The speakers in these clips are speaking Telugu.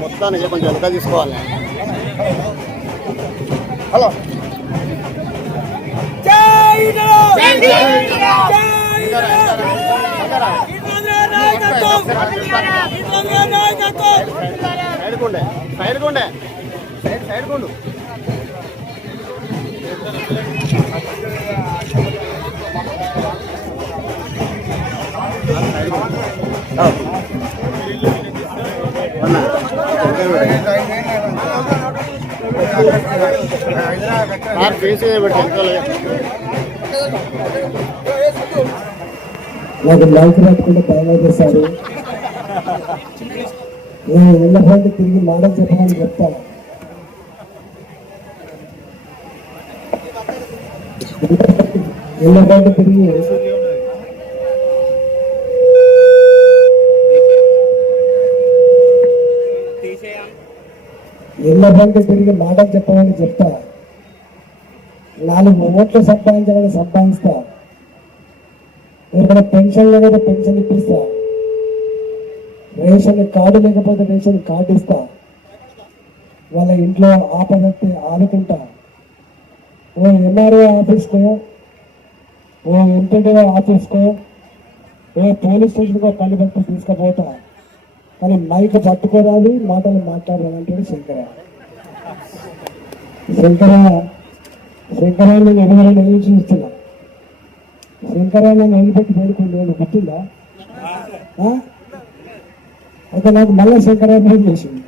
మొత్తానికి కొంచెం వెనక తీసుకోవాలి. హలో సైడ్ కొండు నాకు మైక్ పట్టుకుంటే భయం చేశారు. నేను వెళ్ళబోతే తిరిగి మోడల్ చెప్పమని చెప్తాను. వెళ్ళబోతే తిరిగి మోడల్ చెప్పమని చెప్తా. 4 ఓట్లు సంపాదించాలని సంపాదిస్తా. ఇక్కడ పెన్షన్ లేకపోతే పెన్షన్ ఇప్పిస్తా. రేషన్ కార్డు లేకపోతే రేషన్ కార్డు ఇస్తా. వాళ్ళ ఇంట్లో ఆపదట్టి ఆదుకుంటా. ఓ ఎంఆర్ఓ ఆఫీస్కో, ఓ ఎంపీడీఓ ఆఫీస్కో, ఓ పోలీస్ స్టేషన్కో పని పట్టు తీసుకుపోతా. కానీ మైక్ పట్టుకోరాదు, మాటలు మాట్లాడాలంటాడు శంకరాన్ని ఎవరైనా ఎదురు చూస్తున్నా. శంకరాన్ని వదిలిపెట్టి పడుకుంటే గుర్తుందా? అయితే నాకు మళ్ళీ శంకరావు ఫోన్ చేసింది.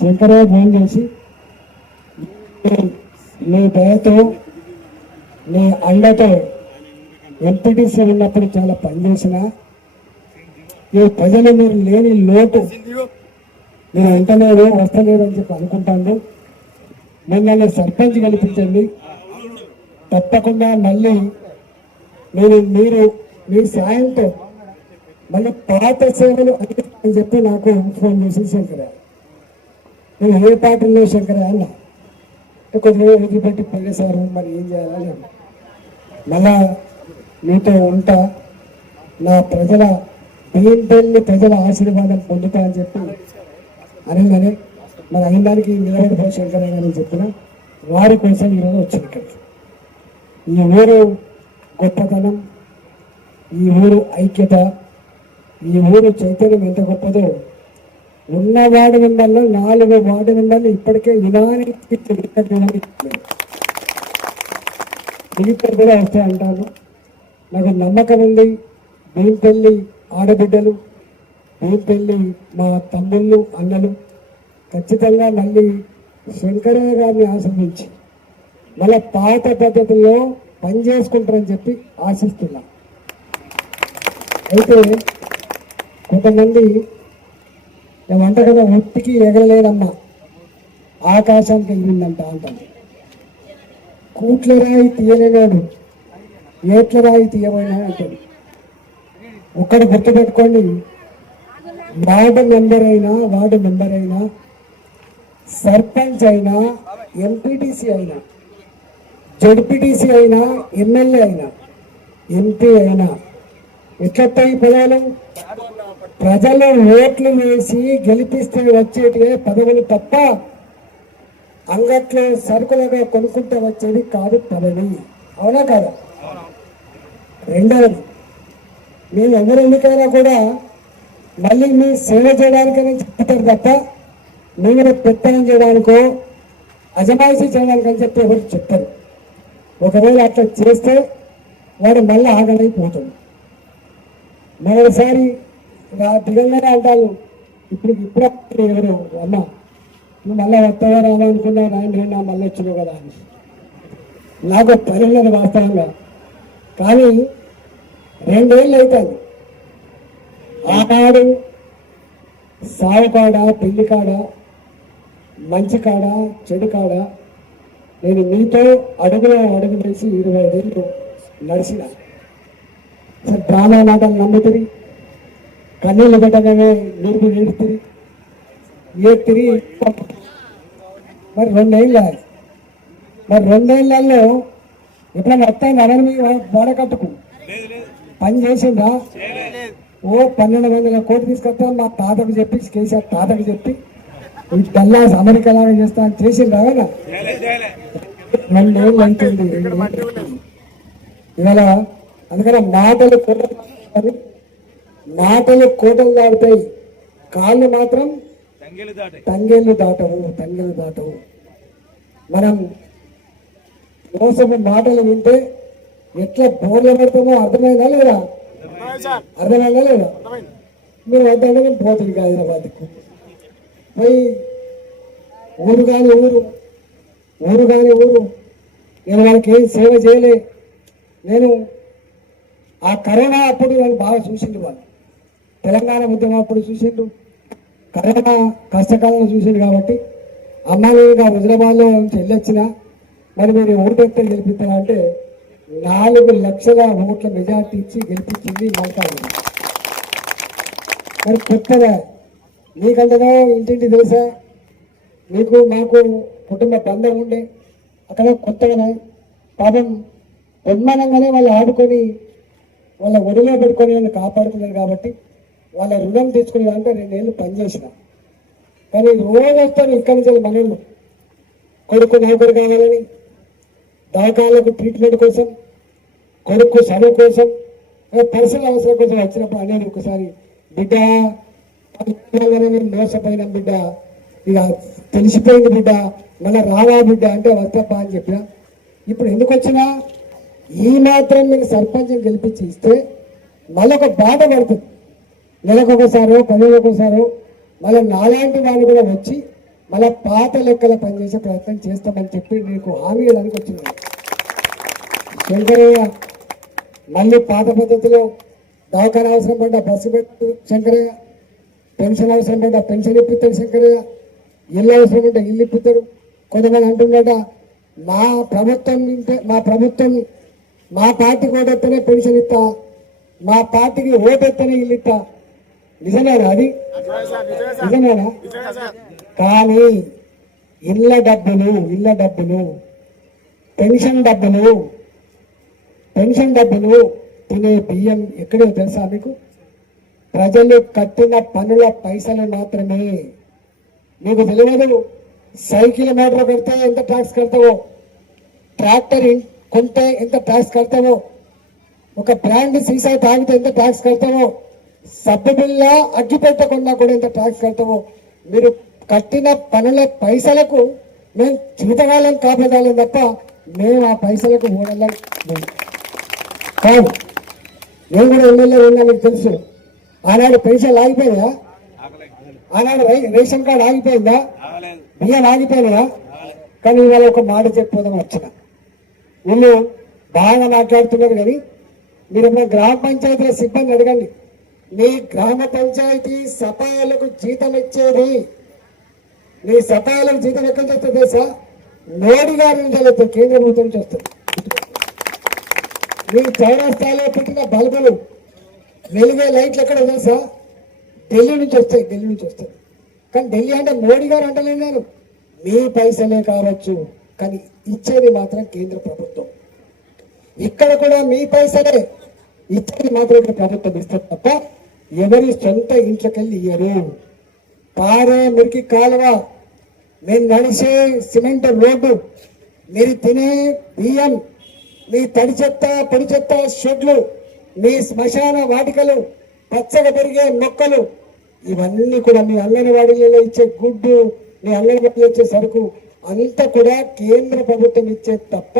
శంకరావు ఫోన్ చేసి నీ దయతో నీ అండతో ఎంపీటీసీ ఉన్నప్పుడు చాలా పనిచేసిన ఈ ప్రజలు మీరు లేని లోటు నేను ఎంతలేదు వస్తలేదు అని చెప్పి అనుకుంటాను. మిమ్మల్ని సర్పంచ్ కల్పించండి, తప్పకుండా మళ్ళీ మీరు మీ సాయంతో మళ్ళీ పాత సేవలు అని చెప్పి నాకు ఫోన్ చేసి శంకర నేను ఏ పార్టీలో శంకర అన్న కొద్దిగా వదిలిపెట్టి పెళ్ళేశారు, మరి ఏం చేయాలని మళ్ళా మీతో ఉంటా, నా ప్రజల పెళ్ళి ప్రజల ఆశీర్వాదం పొందుతా అని చెప్పి అనగానే మరి అయిన దానికి నిలబడిపోయి శంకర అని చెప్పిన వారి కోసం ఈరోజు వచ్చింది ఇక్కడికి. ఈ ఊరు గొప్పతనం, ఈ ఊరు ఐక్యత, ఈ ఊరు చైతన్యం ఎంత గొప్పదో ఉన్న వార్డు మెంబర్లో 4 వార్డు మెంబర్లు ఇప్పటికే యునానికి మిగతా కూడా వస్తాయి అంటాను. నాకు నమ్మకం ఉంది. భీంపల్లి ఆడబిడ్డలు, భీంపల్లి మా తమ్ముళ్ళు అన్నలు ఖచ్చితంగా మళ్ళీ శంకరయ్య గారిని ఆశ్రయించి మళ్ళీ పాత పద్ధతుల్లో పనిచేసుకుంటారని చెప్పి ఆశిస్తున్నా. అయితే కొంతమంది ఏమంట కదా, ఒట్టికి ఎగరలేదమ్మా ఆకాశానికి ఎగిరిందంట అంటాను. కూట్ల రాయి తీయలేనాడు, ఏట్ల రాయి తీయమైనా అంటాడు. ఒక్కడు గుర్తుపెట్టుకోండి, వార్డు మెంబర్ అయినా సర్పంచ్ అయినా ఎంపీటీసీ అయినా జడ్పీటీసీ అయినా ఎమ్మెల్యే అయినా ఎంపీ అయినా ఎట్లొస్తాయి పదవులు? ప్రజలు ఓట్లు వేసి గెలిపిస్తే వచ్చేటివే పదవులు తప్ప అంగట్లో సరుకులుగా కొనుక్కుంటే వచ్చేది కాదు పదవి. అవునా కాదా? రెండవది, మేము ఎవరు ఎన్నికైనా కూడా మళ్ళీ మీ సేవ చేయడానికైనా చెప్తారు తప్ప మీరు పెత్తనం చేయడానికో అజమాయిషీ చేయడానికని చెప్పి ఎవరు చెప్తారు. ఒకవేళ అట్లా చేస్తే వాడు మళ్ళీ ఆగలైపోతుంది. మరోసారి దిగంగానే అంటారు, ఇప్పుడు ఎవరు అమ్మ నువ్వు మళ్ళీ వస్తావా రావాలనుకున్నా నేను మళ్ళీ వచ్చినావు కదా అని నాకు పనున్నది వాస్తవంగా. కానీ 2 ఏళ్ళు అవుతుంది. ఆనాడు సావు కాడ, పెళ్లి కాడ, మంచి కాడ, చెడు కాడ నేను మీతో అడుగులో అడుగు వేసి 25 ఏళ్ళు నడిచిన. సార్ డ్రామా నాటలు నమ్ముతుంది, కన్నీళ్ళు పెట్టగానే నీరు నీడుతుంది, ఏడుతుంది. మరి 2 ఏళ్ళ, మరి 2 ఏళ్లలో ఎప్పుడైనా వస్తాను అనని వాడకట్టుకు పని చేసిందా? ఓ 1200 కోట్లు తీసుకొస్తా మా తాతకు చెప్పి, కేసీఆర్ తాతకు చెప్పి డల్లాస్ అమెరికా లాగా చేస్తా అని చేసిందా? 2 ఏళ్ళు అవుతుంది. ఇవాళ అందుకని మాటలు కోటలు దాటుతాయి, కాళ్ళు మాత్రం తంగేళ్ళు దాటవు. మనం మోసపు మాటలు వింటే ఎట్లా బోర్లు పెడతామో అర్థమైందా లేదా? మీరు వద్దంటే నేను పోతుంది హైదరాబాద్కు పోయి ఊరు కాని ఊరు నేను వాళ్ళకి ఏం సేవ చేయలే. నేను ఆ కరోనా అప్పుడు వాళ్ళు బాగా చూసిండు, వాళ్ళు తెలంగాణ ఉద్యమం అప్పుడు చూసిండు, కరోనా కష్టకాలంలో చూసిండు. కాబట్టి అమ్మాయిగా హుజరాబాద్లో నుంచి వెళ్ళొచ్చిన మరి మీరు ఓటెత్తే గెలిపిస్తారంటే 4 లక్షల ఓట్ల మెజార్టీ ఇచ్చి గెలిపించింది మాట్లాడు. మరి కొత్తగా మీకంతగా ఇంటింటి తెలుసా? మీకు మాకు కుటుంబ బంధం ఉండే అక్కడ కొత్తగానే పాపం ఉన్మానంగానే వాళ్ళు ఆడుకొని వాళ్ళ ఒడిలో పెట్టుకొని వాళ్ళు కాపాడుతున్నారు. కాబట్టి వాళ్ళ రుణం తెచ్చుకునే అంటే 2 ఏళ్ళు పనిచేసిన. కానీ రోజు వస్తారు ఇక్కడి నుంచి మనల్ని కొడుకు నౌకరు కావాలని, దవాఖానాలకు ట్రీట్మెంట్ కోసం, కొడుకు చదువు కోసం, పర్సనల్ అవసరం కోసం వచ్చినప్పుడు అనేది ఒకసారి బిడ్డ మోసపోయిన బిడ్డ, ఇక తెలిసిపోయింది బిడ్డ, మళ్ళీ రావా బిడ్డ అంటే వస్తప్పా అని చెప్పిన. ఇప్పుడు ఎందుకు వచ్చినా ఈ మాత్రం మీకు సర్పంచం గెలిపించి ఇస్తే మళ్ళీ ఒక బాధ పడుతుంది. నెలకొకసారో 10 రోజులకోసారో మళ్ళీ నాలాంటి వాళ్ళు కూడా వచ్చి మళ్ళీ పాత లెక్కల పనిచేసే ప్రయత్నం చేస్తామని చెప్పి నీకు హామీ ఇవ్వడానికి వచ్చింది. శంకరయ్య మళ్ళీ పాత పద్ధతిలో దవాఖాన అవసరం పడ్డ బస్సు పెట్టు శంకరయ్య, పెన్షన్ అవసరం పడ్డ పెన్షన్ ఇప్పిస్తాడు శంకరయ్య, ఇల్లు అవసరం ఉంటే ఇల్లు ఇప్పిస్తాడు. కొంతమంది అంటున్నట మా ప్రభుత్వం మా పార్టీకి ఓటెత్తనే పెన్షన్ ఇస్తా, మా పార్టీకి ఓటెత్తనే ఇల్లు ఇస్తా. నిజమేనా? అది నిజమేనా? కానీ ఇళ్ళ డబ్బులు పెన్షన్ డబ్బులు తినే బియ్యం ఎక్కడో తెలుసా మీకు? ప్రజలు కట్టిన పనుల పైసలు మాత్రమే. మీకు తెలియదు. సైకిల్ మోటార్ పెడితే ఎంత ట్యాక్స్ కడతావో, ట్రాక్టర్ కొంటే ఎంత ట్యాక్స్ కడతావో, ఒక బ్రాండ్ సీసా తాగితే ఎంత ట్యాక్స్ కడతావో, సబ్బు బిల్ల అగ్గి పెట్టకుండా కూడా ఎంత ట్యాక్స్ కడతావో. మీరు కట్టిన పనుల పైసలకు మేము జీతకాలం కాపాడాలి తప్ప మేము ఆ పైసలకు ఓడలేం కాదు. నేను కూడా ఎమ్మెల్యే ఉన్నా, మీకు తెలుసు. ఆనాడు పెన్షన్ ఆగిపోయిందా? ఆనాడు రేషన్ కార్డు ఆగిపోయిందా? బియ్యం ఆగిపోయినా? కానీ ఇవాళ ఒక మాట చెప్పిపోదాం వచ్చిన. వీళ్ళు బాగా మాట్లాడుతున్నారు. కానీ మీరు ఎప్పుడైనా గ్రామ పంచాయతీల సిబ్బంది అడగండి, మీ గ్రామ పంచాయతీ సఫాయిలకు జీతం ఇచ్చేది, మీ సఫాయిలకు జీతం ఎక్కడ చేస్తే తెలుసా? మోడీ గారి నుంచి వెళ్తారు, కేంద్ర ప్రభుత్వం నుంచి వస్తుంది. మీ చౌరస్తాలో పెట్టిన బల్బులు వెలిగే లైట్లు ఎక్కడ తెలుసా? ఢిల్లీ నుంచి వస్తాయి. కానీ ఢిల్లీ అంటే మోడీ గారు అంటలేదు నేను, మీ పైసలే కావచ్చు, కానీ ఇచ్చేది మాత్రం కేంద్ర ప్రభుత్వం. ఇక్కడ కూడా మీ పైసలే, ఇచ్చేది మాత్రం ప్రభుత్వం ఇస్తారు తప్ప ఎవరి సొంత ఇంట్లోకెళ్ళి ఇయ్యరు. పారే మురికి కాలువ, మీరు నడిచే సిమెంట్ రోడ్డు, మీరు తినే బియ్యం, మీ తడి చెత్త పొడి చెత్త షెడ్లు, మీ శ్మశాన వాటికలు, పచ్చగా పెరిగే మొక్కలు, ఇవన్నీ కూడా మీ అంగన్వాడీలలో ఇచ్చే గుడ్డు, మీ అంగన్వాడీలో ఇచ్చే సరుకు అంతా కూడా కేంద్ర ప్రభుత్వం ఇచ్చేది తప్ప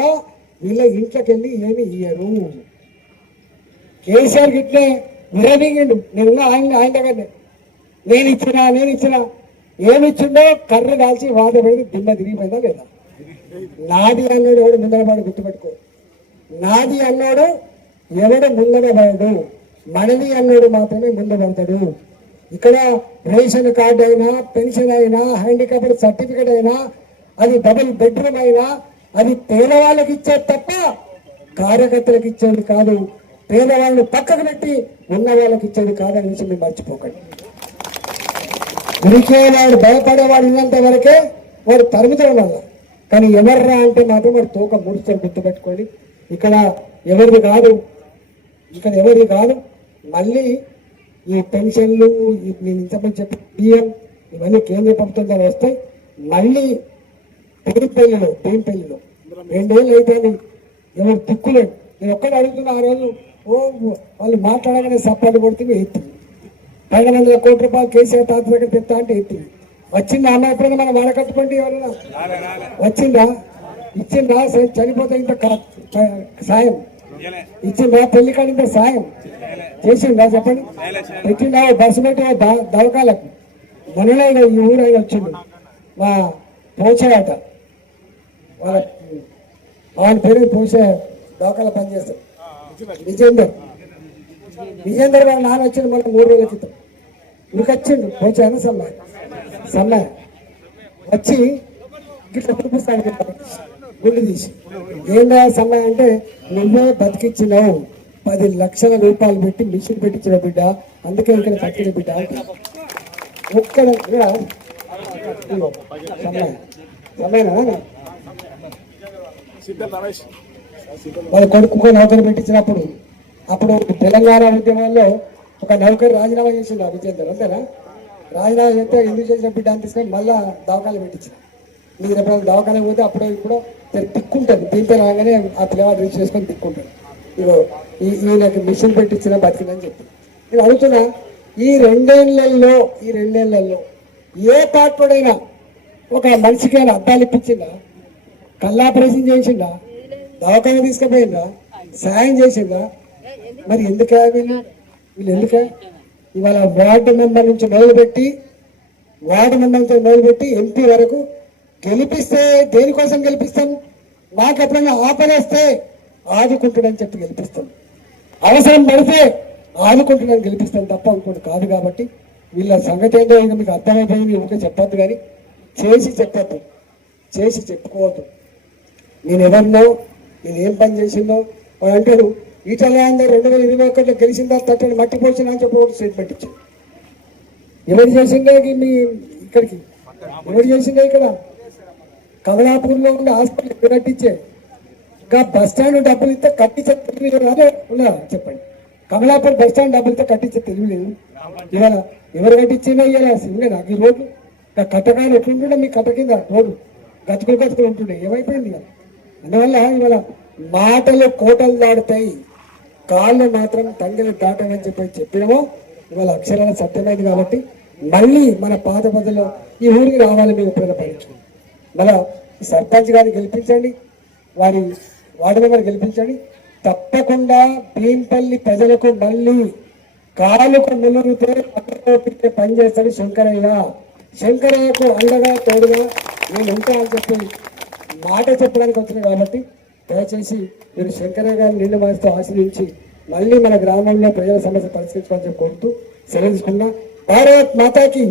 వీళ్ళ ఇంట్లోకెళ్ళి ఏమి ఇయ్యరు. కేసీఆర్ గిట్లే విరమింగిండు. నేను ఆయన దగ్గరనే నేను ఇచ్చిన ఏమిచ్చిండో కర్ర కాల్చి వాట పెడితే దిమ్మ తిరిగిపోయిందా లేదా? నాది అన్నాడు ఎవడు ముందరవాడు గుర్తుపెట్టుకో. నాది అన్నాడు ఎవడు ముందరవాడు, మనది అన్నాడు మాత్రమే ముందు పడతాడు. ఇక్కడ రేషన్ కార్డు అయినా, పెన్షన్ అయినా, హ్యాండిక్యాప్డ్ సర్టిఫికేట్ అయినా, అది డబుల్ బెడ్రూమ్ అయినా అది పేదవాళ్ళకి ఇచ్చేది తప్ప కార్యకర్తలకు ఇచ్చేది కాదు. పేదవాళ్ళని పక్కకు పెట్టి ఉన్న వాళ్ళకి ఇచ్చేది కాదనే విషయం మీరు మర్చిపోకండి. ఉరికే వాడు భయపడేవాడు ఉన్నంత వరకే వాడు తరుముతాడు వల్ల. కానీ ఎవర్రా అంటే మాత్రం వాడు తోక ముడుస్తాడు. గుర్తుపెట్టుకోండి, ఇక్కడ ఎవరిది కాదు, ఇక్కడ ఎవరిది కాదు. మళ్ళీ ఈ పెన్షన్లు, నేను ఇంతమంది చెప్పి బియ్యం ఇవన్నీ కేంద్ర ప్రభుత్వం ద్వారా వస్తాయి. మళ్ళీ భీంపల్లిలో 2 ఏళ్ళు అయితే ఎవరు దిక్కులేదు. నేను ఒక్కడే అడుగుతున్నా. ఆ రోజు వాళ్ళు మాట్లాడగానే సపోర్ట్ కొడుతుంది, ఎత్తుంది. 500 కోట్ల రూపాయలు కేసీఆర్ తాత దగ్గర తెస్తా అంటే ఎత్తుంది. వచ్చిందా అమ్మ? ఎప్పుడైనా మనం వాడకట్టుకుంటే ఎవరైనా వచ్చిందా? ఇచ్చిందా? చనిపోతే ఇంత సాయం ఇచ్చిందా? పెళ్లి కాడింత సాయం చేసిందా? చెప్పండి. పెట్టిందా? బస్సు పెట్టి దవకాలకు మొన్ననే ఈ ఊరు ఆయన వచ్చిండు, మా పోచాయట, వాళ్ళ పేరు పోసే దవకాల పనిచేస్తాడు విజేందర్ వాళ్ళ నాన్న వచ్చిండు మొన్న 3 రోజుల క్రితం. ఉరికొచ్చిండు పోచాయన సమ్మె వచ్చి ఇట్లా చూపిస్తాడు గుండు తీసి. ఏందా సమ్మె అంటే, నువ్వే బతికిచ్చినావు, 10 లక్షల రూపాయలు పెట్టి మిషన్ పెట్టించిన బిడ్డ, అందుకే ఇక్కడ బతికిన బిడ్డ అంటే ఒక్కడ సమ్మెనా వాళ్ళ కొడుకు నౌకరు పెట్టించినప్పుడు, అప్పుడు తెలంగాణ ఉద్యమంలో ఒక నౌకరు రాజీనామా చేసిండు విజేందర్, అంతేనా? రాజీనామా చేస్తే ఎందుకు చేసిన బిడ్డ అని తీసుకొని మళ్ళా దవాఖాన పెట్టించిన. మీరు ఎప్పుడైనా దవాఖాన పోతే అప్పుడో ఇప్పుడు దిక్కుంటుంది. దీంతో రాగానే ఆ పిల్లవాడు రీచ్ చేసుకొని దిక్కుంటాడు. ఇగో ఈయనకి మిషన్ పెట్టించిన బతికిందని చెప్పి నేను అడుగుతున్నా. ఈ రెండేళ్లలో ఏ పార్టీడైనా ఒక మనిషికైనా అద్దాలు ఇప్పించిందా? కళ్ళాపరేషన్ చేసిందా? దవాఖాన తీసుకుపోయిందా? సాయం చేసిందా? మరి ఎందుకే వీళ్ళు ఎందుకే ఇవాళ వార్డు మెంబర్ నుంచి మొదలుపెట్టి ఎంపీ వరకు గెలిపిస్తే దేనికోసం గెలిపిస్తాం? మాకు ఎప్పుడైనా ఆపరేస్తే ఆదుకుంటాడని చెప్పి గెలిపిస్తాం, అవసరం పడితే ఆదుకుంటాడని గెలిపిస్తాం తప్ప అనుకోండి కాదు. కాబట్టి వీళ్ళ సంగతి ఏంటో ఇక మీకు అర్థమైపోయింది. ఊరికే చెప్పొద్దు, కానీ చేసి చెప్పుకోవద్దు. నేను ఎవరినో, నేను ఏం పని చేసిందో వాడు అంటాడు. ఈటలందరూ 2021లో గెలిచిన తర్వాత మట్టిపోసిన అని చెప్పి ఒక స్టేట్మెంట్ ఇచ్చాడు. ఎవరు చేసిండే మీ ఇక్కడికి? ఎవరు చేసిండే ఇక్కడ? కమలాపూర్లో ఉండే హాస్పిటల్ కట్టించే, ఇంకా బస్ స్టాండ్ డబ్బులు ఇస్తే కట్టించే తెలివి ఉన్నారా చెప్పండి? కమలాపూర్ బస్ స్టాండ్ డబ్బులు ఇస్తే కట్టించే తెలివి లేదు. ఇవాళ ఎవరు కట్టించినా ఇవాళ సింగే నాకు ఈ రోడ్డు కట్టకాయలు ఎట్లుంటుండే, మీ కట్ట కింద రోడ్డు గతుకులు ఉంటుండే, ఏమైపోయింది ఇవాళ? అందువల్ల ఇవాళ మాటలు కోటలు దాడుతాయి, కాళ్ళు మాత్రం తంగలు దాటమని చెప్పినామో ఇవాళ అక్షరాల సత్యమైంది. కాబట్టి మళ్ళీ మన పాత పద్ధతిలో ఈ ఊరికి రావాలి. మీరు ఎప్పుడైనా పనికి మన ఈ సర్పంచ్ గారిని గెలిపించండి, వార్డు మెంబర్ గెలిపించండి. తప్పకుండా భీంపల్లి ప్రజలకు మళ్ళీ కాలుకు నిలుగుతే పనిచేస్తాడు శంకరయ్యకు అండగా తోడుగా నేను ఉంటా అని చెప్పి మాట చెప్పడానికి వచ్చింది. కాబట్టి దయచేసి మీరు శంకరయ్య గారిని నిండు మనసుతో ఆశ్రయించి మళ్ళీ మన గ్రామంలో ప్రజల సమస్య పరిష్కరించుకోవాలని కోరుతూ సెలవు తీసుకున్నా. భారత్ మాతాకి